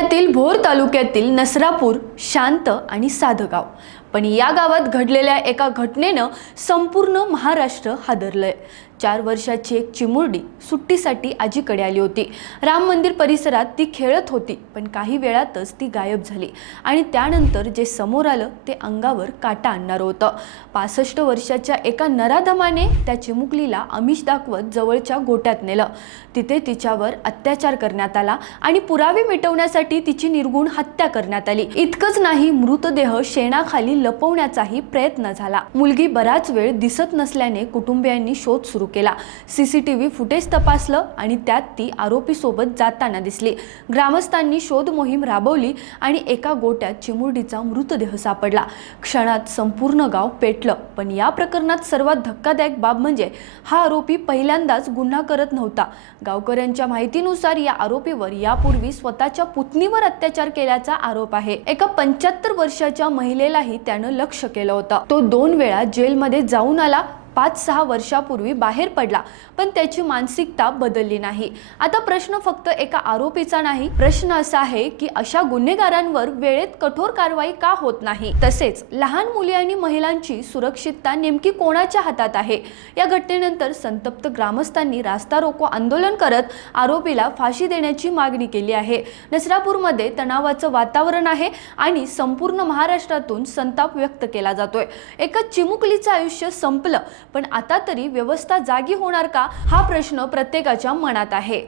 जिल्ह्यातील भोर तालुक्यातील नसरापूर शांत आणि साधं गाव, पण या गावात घडलेल्या एका घटनेनं संपूर्ण महाराष्ट्र हादरलंय। 4 वर्षाची एक चिमुरडी सुट्टीसाठी आजीकडे आली होती। राम मंदिर परिसरात ती खेळत होती, पण काही वेळातच ती गायब झाली आणि त्यानंतर जे समोर आलं ते अंगावर काटा आणणार होतं। 65 वर्षाच्या एका नराधमाने त्या चिमुकलीला आमिष दाखवत जवळच्या गोट्यात नेलं। तिथे तिच्यावर अत्याचार करण्यात आला आणि पुरावे मिटवण्यासाठी तिची निर्गुण हत्या करण्यात आली। इतकंच नाही, मृतदेह शेणाखाली लपवण्याचाही प्रयत्न झाला। मुलगी बराच वेळ दिसत नसल्याने कुटुंबियांनी शोध सुरू केला। सीसीटीव्ही फुटेज तपासलं आणि त्यात ती आरोपी सोबत जाताना दिसली। ग्रामस्थांनी शोध मोहीम राबवली आणि एका गोट्यात चिमुरडीचा मृतदेह सापडला। क्षणात संपूर्ण गाव पेटलं। पण या प्रकरणात सर्वात धक्कादायक बाब म्हणजे हा आरोपी पहिल्यांदाच गुन्हा करत नव्हता। गावकऱ्यांच्या माहितीनुसार या आरोपीवर यापूर्वी स्वतःच्या पुतणीवर अत्याचार केल्याचा आरोप आहे। एका 75 वर्षाच्या महिलेलाही त्यानं लक्ष्य केलं होतं। तो 2 वेळा जेलमध्ये जाऊन आला, 5-6 वर्षापूर्वी बाहेर पडला, पण त्याची मानसिकता बदलली नाही। आता प्रश्न फक्त एका आरोपीचा नाही, प्रश्न असा आहे की अशा गुन्हेगारांवर वेळेत कठोर कारवाई का होत नाही? तसेच लहान मुली आणि महिलांची सुरक्षितता नेमकी कोणाच्या हातात आहे? या घटनेनंतर संतप्त ग्रामस्थांनी रास्ता रोको आंदोलन करत आरोपीला फाशी देण्याची मागणी केली आहे। नसरापूरमध्ये तणावाचं वातावरण आहे आणि संपूर्ण महाराष्ट्रातून संताप व्यक्त केला जातोय। एका चिमुकलीचं आयुष्य संपलं, पण आता तरी व्यवस्था जागी होणार का, हा प्रश्न प्रत्येकाच्या मनात आहे।